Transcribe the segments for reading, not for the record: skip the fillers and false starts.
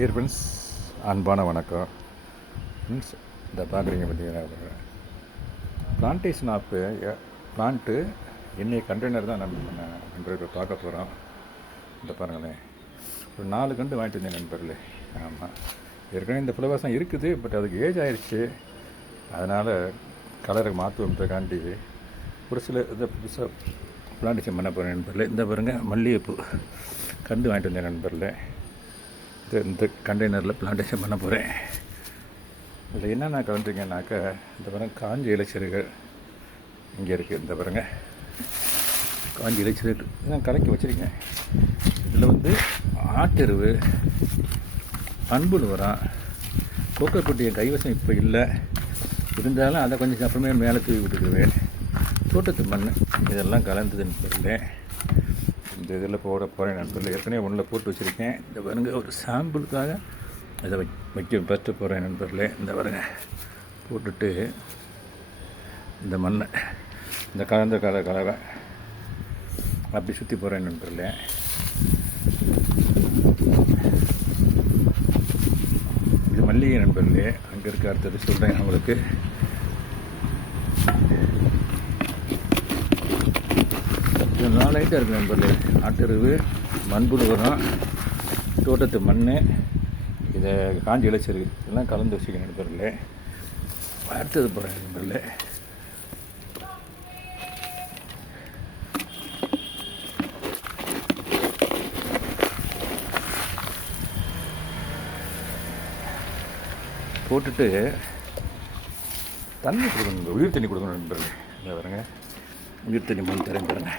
Dear friends, அன்பான வணக்கம் friends. இந்த பார்க்குறீங்க பார்த்தீங்கன்னா பிளான்டேஷன் ஆப்பு பிளான்ட்டு இன்னைக்கு கண்டெய்னர் தான் நண்பர்கள் பார்க்க போகிறோம். இந்த பாருங்களேன், ஒரு 4 கண்டு வாங்கிட்டு வந்தேன் நண்பர்களே. ஆமாம், ஏற்கனவே இந்த ஃப்ளவர்ஸ் தான் இருக்குது, பட் அதுக்கு ஏஜ் ஆயிடுச்சு. அதனால் கலரை மாற்றுவதுக்காண்டி ஒரு சில இதை புதுசாக பிளான்டேஷன் பண்ண போகிறேன் நண்பர்களே. இந்த பாருங்கள், மல்லிகைப்பூ கண்டு வாங்கிட்டு வந்தேன் நண்பர்களே. இந்த கண்டெய்னரில் பிளான்டேஷன் பண்ண போகிறேன். இதில் என்னென்ன கலந்துருக்கேன்னாக்கா, இந்த பாருங்கள் காஞ்சி இலைச்செடிகள் இங்கே இருக்குது. இந்த பாருங்கள் காஞ்சி இலைச்செடிகள் நான் கலக்கி வச்சுருக்கேன். இதில் வந்து ஆட்டெருவு, அன்புடு உரம், கோக்கோப்பட்டி என் கைவசம் இப்போ இல்லை, இருந்தாலும் அதை கொஞ்சம் அப்புறமே மேலே தூவி விட்டுக்குவேன். தோட்டத்து மண் இதெல்லாம் கலந்ததுன்னு சொல்லேன். இந்த இதில் போட போகிறேன் நண்பர்கள். ஏற்கனவே ஒன்றில் போட்டு வச்சுருக்கேன். இந்த பாருங்க, ஒரு சாம்பிளுக்காக இதை வைக்க பற்ற போகிறேன் நண்பர்களே. இந்த பாருங்க போட்டுட்டு இந்த மண்ணை இந்த கலந்த கலரை அப்படி சுற்றி போகிறேன் நண்பர்களே. இது மல்லிகை நண்பர்களே. அங்கே இருக்க அடுத்தது சொல்கிறேன் உங்களுக்கு. இது 4 ஐட்டம் இருக்குது நண்பர்களே. ஆட்டெருவு, மண்புழு உரம், தோட்டத்து மண், இதை காஞ்சி இலைச்செடி எல்லாம் கலந்து வச்சுக்கணும் நண்பர்களே. அடுத்தது போகிறேன் நண்பர்களே. போட்டுட்டு தண்ணி கொடுக்கணும், உயிர் தண்ணி கொடுக்கணும் நண்பர்களே. இதை பாருங்க, உயிர் தண்ணி மண் தரேன் பாருங்க.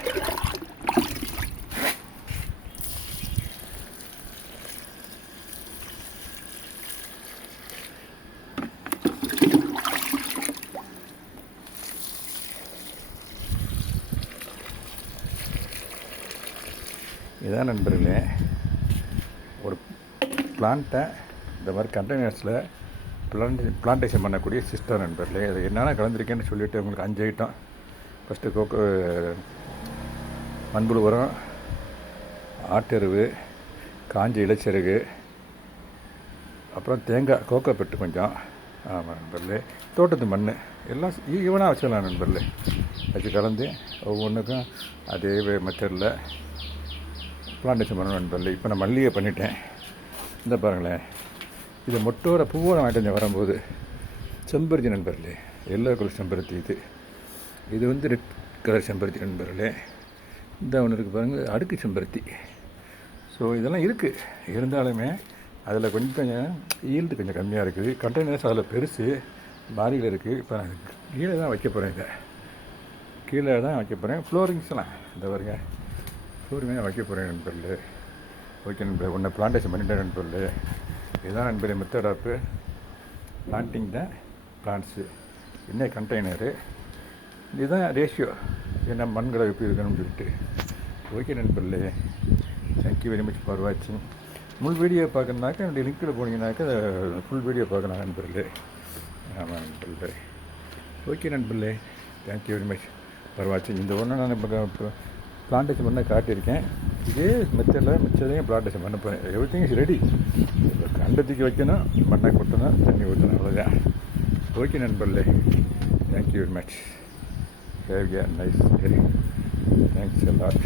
இதான் நண்பர்களே, ஒரு பிளான்ட்டை இந்த மாதிரி கண்டெய்னர்ஸில் பிளான்டேஷன் பண்ணக்கூடிய சிஸ்டம் நண்பர்களே. அது என்னென்ன கலந்துருக்கேன்னு சொல்லிவிட்டு உங்களுக்கு 5 ஐட்டம். ஃபஸ்ட்டு மண்புழு உரம், ஆட்டெருவு, காஞ்ச இலைச்செருகு, அப்புறம் தேங்காய் கோக்கோப்பட்டு கொஞ்சம். ஆமாம் நண்பர்களே, தோட்டத்து மண் எல்லாம் ஈவனாக வச்சுக்கலாம் நண்பர்களே. வச்சு கலந்து ஒவ்வொன்றுக்கும் அதே மெத்தடில் பிளான்டேஷன் பண்ணணும் நண்பர்களே. இப்போ நான் மல்லிகை பண்ணிட்டேன். இந்த பாருங்களேன், இது மொட்டோட பூவோட வாங்கிட்டு வரும்போது செம்பருத்தி நண்பர்களே, எல்லோ கலர் செம்பருத்தி. இது வந்து ரெட் கலர் செம்பருத்தி நண்பர்களே. இந்த ஒன்று இருக்குது பாருங்கள், அடுக்கு செம்பருத்தி. ஸோ இதெல்லாம் இருக்குது, இருந்தாலுமே அதில் கொஞ்சம் ஈல்டு கொஞ்சம் கம்மியாக இருக்குது. கண்டெய்னர்ஸ் அதில் பெருசு பாரியில் இருக்குது. இப்போ நான் கீழே தான் வைக்க போகிறேன். இதை கீழே தான் வைக்க போகிறேன். ஃப்ளோரிங்ஸ்லாம் இந்த பாருங்க, ஃப்ளோரிங்காக வைக்க போகிறேன் நண்பர்களே. ஓகே நண்பர்களே, ஒன்று பிளான்டேஷன் பண்ணிட்டேன் நண்பர்களே. இதுதான் நண்பர்களே method of planting the plants. என்ன கண்டெய்னரு, இதுதான் ரேஷியோ, என்ன மண்களை எப்படி இருக்கணும்னு சொல்லிட்டு. ஓகே நண்பர்களே, தேங்க்யூ வெரி மச் ஃபார் வாட்சிங். முழு வீடியோ பார்க்கணுனாக்கா என்னுடைய லிங்க்கில் போனீங்கன்னாக்கா ஃபுல் வீடியோ பார்க்கலாம் நண்பர்களே. ஆமாம் நண்பர்களே. ஓகே நண்பர்களே, தேங்க்யூ வெரி மச் ஃபார் வாட்சிங். இந்த ஒன்று நான் இப்போ பிளான்டேஷன் பண்ண காட்டியிருக்கேன். இதே மெத்தடில் மிச்சதையும் பிளான்டேஷன் பண்ண போகிறேன். Everything is ready. கண்டத்துக்கு வைக்கணும், மண்ணை கொட்டணும், தண்ணி ஊற்றணும், அவ்வளோதான். ஓகே நண்பர்களே, thank you very much. Have a nice day. Thanks a lot.